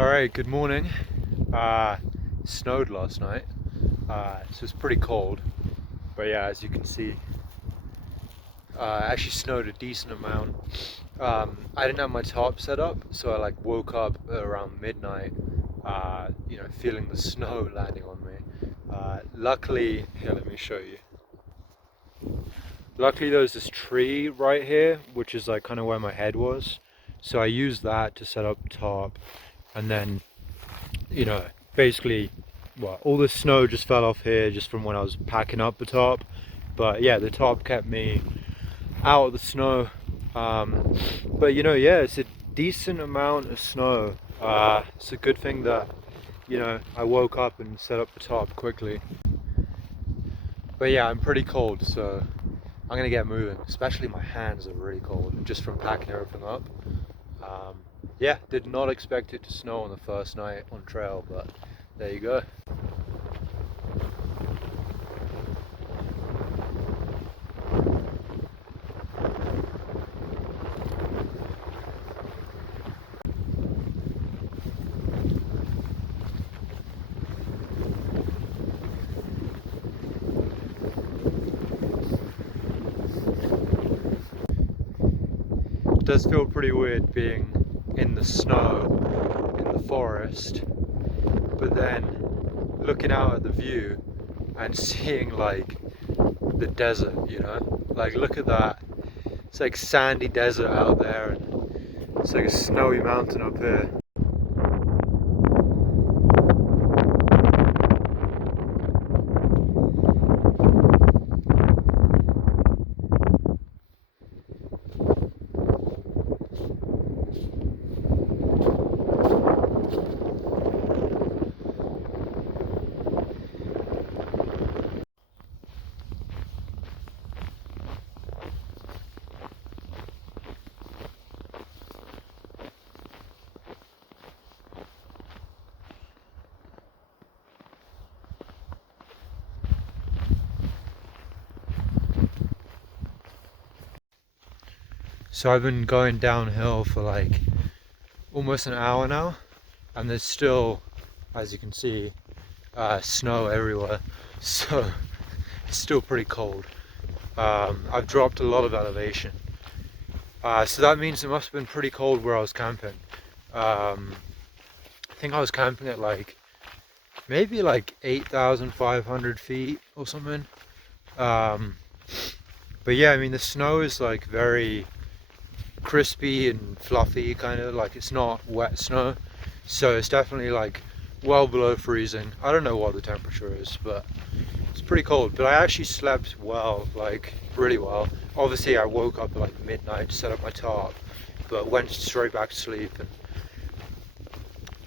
Alright, good morning. Snowed last night, so it's pretty cold. But yeah, as you can see, actually snowed a decent amount. I didn't have my tarp set up, so I woke up around midnight, feeling the snow landing on me. Luckily, here, let me show you. Luckily there's this tree right here, which is like kind of where my head was. So I used that to set up tarp, and then basically, well, all the snow just fell off here just from when I was packing up the tarp. But yeah, the tarp kept me out of the snow. But yeah, it's a decent amount of snow. It's a good thing that, I woke up and set up the tarp quickly. But yeah, I'm pretty cold, so I'm gonna get moving. Especially my hands are really cold just from packing everything up. Yeah, did not expect it to snow on the first night on trail, but there you go. It does feel pretty weird being in the snow in the forest, but then looking out at the view and seeing the desert, look at that. It's like sandy desert out there, and it's like a snowy mountain up here. So I've been going downhill for almost an hour now, and there's still, as you can see, snow everywhere, so it's still pretty cold. I've dropped a lot of elevation, so that means it must have been pretty cold where I was camping. I think I was camping at maybe 8,500 feet or something. But yeah, I mean the snow is very crispy and fluffy, kind of it's not wet snow, so it's definitely well below freezing. I don't know what the temperature is, but it's pretty cold. But I actually slept well, really well. Obviously I woke up at midnight to set up my tarp, but went straight back to sleep.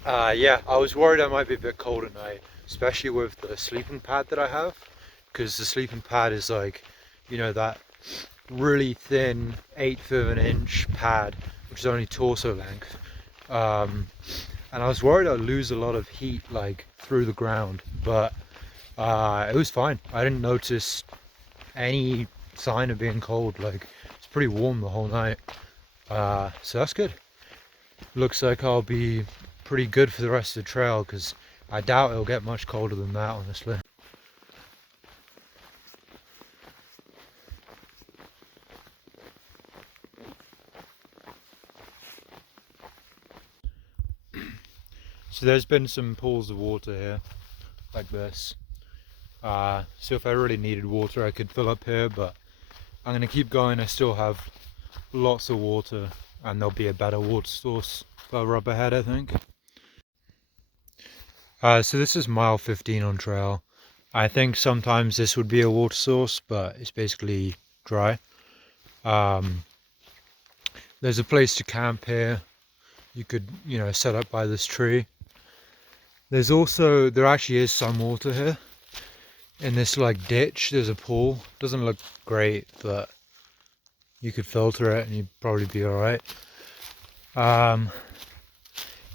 And yeah, I was worried I might be a bit cold at night, especially with the sleeping pad that I have, because the sleeping pad is that really thin 1/8 of an inch pad, which is only torso length, and I was worried I'd lose a lot of heat through the ground, but it was fine. I didn't notice any sign of being cold. It's pretty warm the whole night, so that's good. Looks like I'll be pretty good for the rest of the trail, because I doubt it'll get much colder than that, honestly. So there's been some pools of water here, like this. So if I really needed water, I could fill up here, but I'm going to keep going. I still have lots of water, and there'll be a better water source further up ahead, I think. So this is mile 15 on trail. I think sometimes this would be a water source, but it's basically dry. There's a place to camp here. You could, set up by this tree. There actually is some water here. In this ditch, there's a pool. Doesn't look great, but you could filter it and you'd probably be alright. But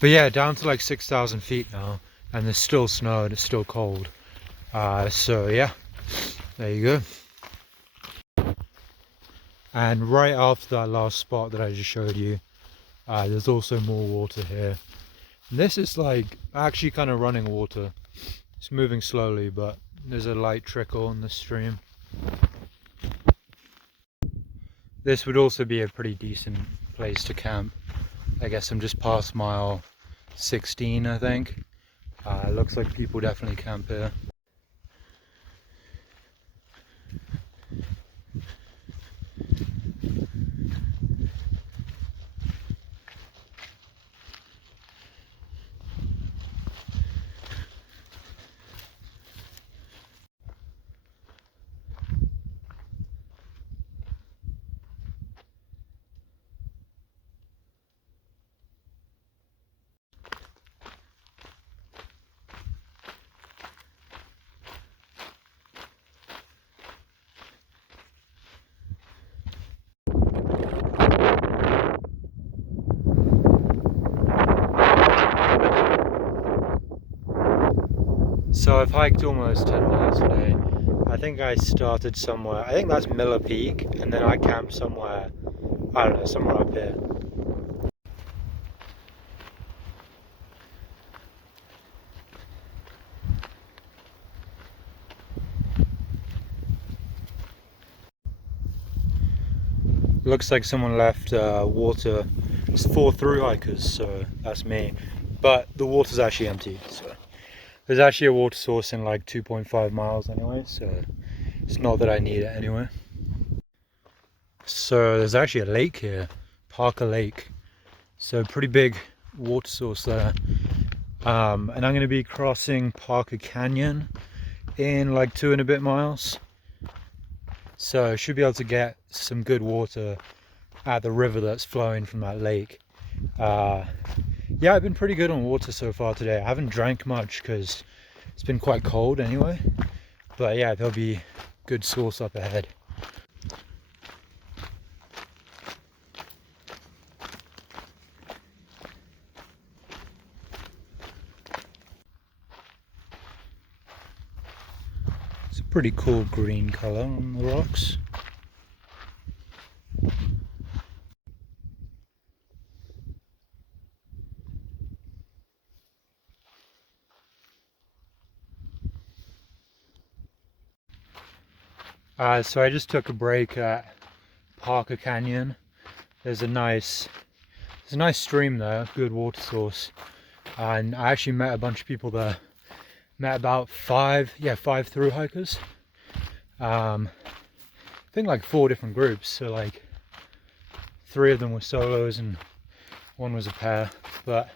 yeah, down to 6,000 feet now, and there's still snow and it's still cold. So yeah, there you go. And right after that last spot that I just showed you, there's also more water here. This is like actually kind of running water. It's moving slowly, but there's a light trickle in the stream. This would also be a pretty decent place to camp. I guess I'm just past mile 16, I think. Looks like people definitely camp here. So I've hiked almost 10 miles today. I think I started somewhere, I think that's Miller Peak, and then I camped somewhere, I don't know, somewhere up here. Looks like someone left water. It's 4 through hikers, so that's me. But the water's actually empty, so there's actually a water source in like 2.5 miles anyway, so it's not that I need it anyway. So there's actually a lake here, Parker Lake. So pretty big water source there. And I'm going to be crossing Parker Canyon in like 2 and a bit miles. So I should be able to get some good water at the river that's flowing from that lake. Yeah, I've been pretty good on water so far today. I haven't drank much because it's been quite cold anyway. But yeah, there'll be good source up ahead. It's a pretty cool green color on the rocks. So I just took a break at Parker Canyon. There's a nice stream there, good water source, and I actually met a bunch of people there. Met about 5 through hikers. I think like 4 different groups, so like 3 of them were solos and 1 was a pair. But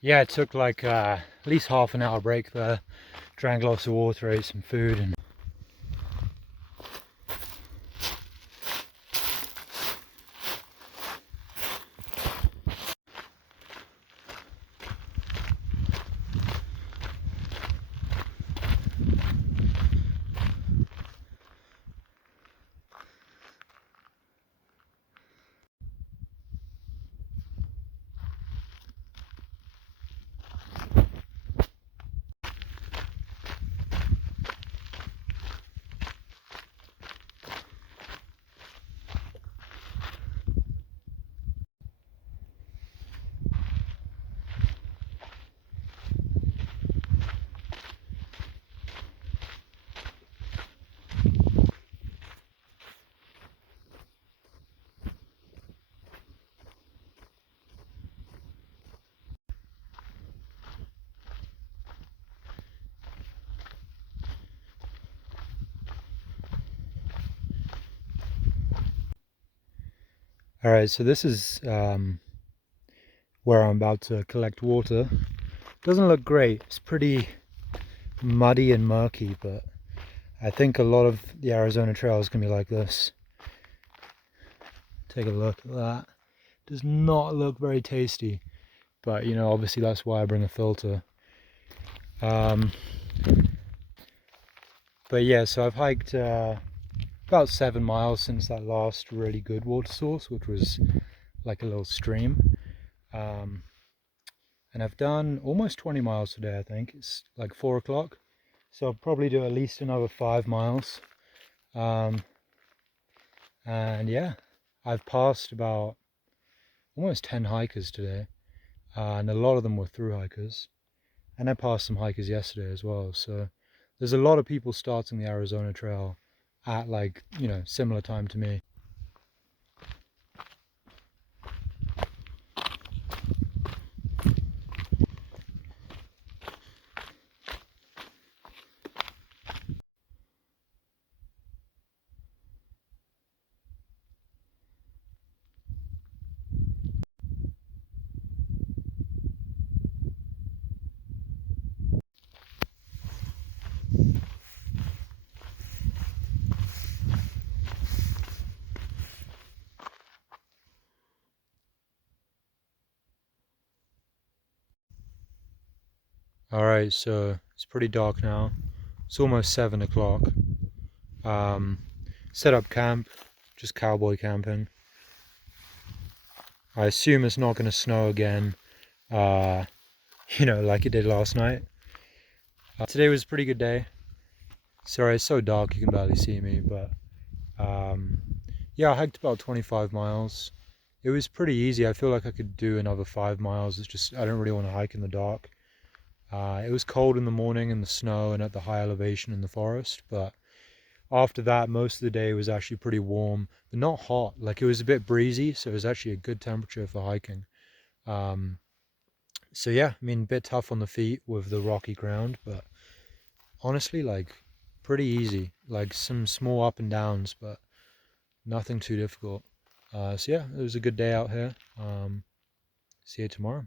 yeah, it took like at least half an hour break there. Drank lots of water, ate some food, and alright, so this is where I'm about to collect water. Doesn't look great, it's pretty muddy and murky, but I think a lot of the Arizona trail is going to be like this. Take a look at that. Does not look very tasty, but you know, obviously that's why I bring a filter. But yeah, so I've hiked about 7 miles since that last really good water source, which was like a little stream. And I've done almost 20 miles today, I think. It's like 4 o'clock. So I'll probably do at least another 5 miles. And yeah, I've passed about almost 10 hikers today. and a lot of them were through hikers. And I passed some hikers yesterday as well. So there's a lot of people starting the Arizona Trail at like, you know, similar time to me. All right, so it's pretty dark now. It's almost 7 o'clock. Set up camp, just cowboy camping. I assume it's not going to snow again, you know, like it did last night. Today was a pretty good day. Sorry, it's so dark you can barely see me, but yeah, I hiked about 25 miles. It was pretty easy. I feel like I could do another 5 miles. It's just, I don't really want to hike in the dark. It was cold in the morning in the snow and at the high elevation in the forest, but after that, most of the day was actually pretty warm, but not hot. Like it was a bit breezy, so it was actually a good temperature for hiking. Um, so yeah, I mean, a bit tough on the feet with the rocky ground, but honestly, like pretty easy. Like some small up and downs, but nothing too difficult. So yeah, it was a good day out here. See you tomorrow.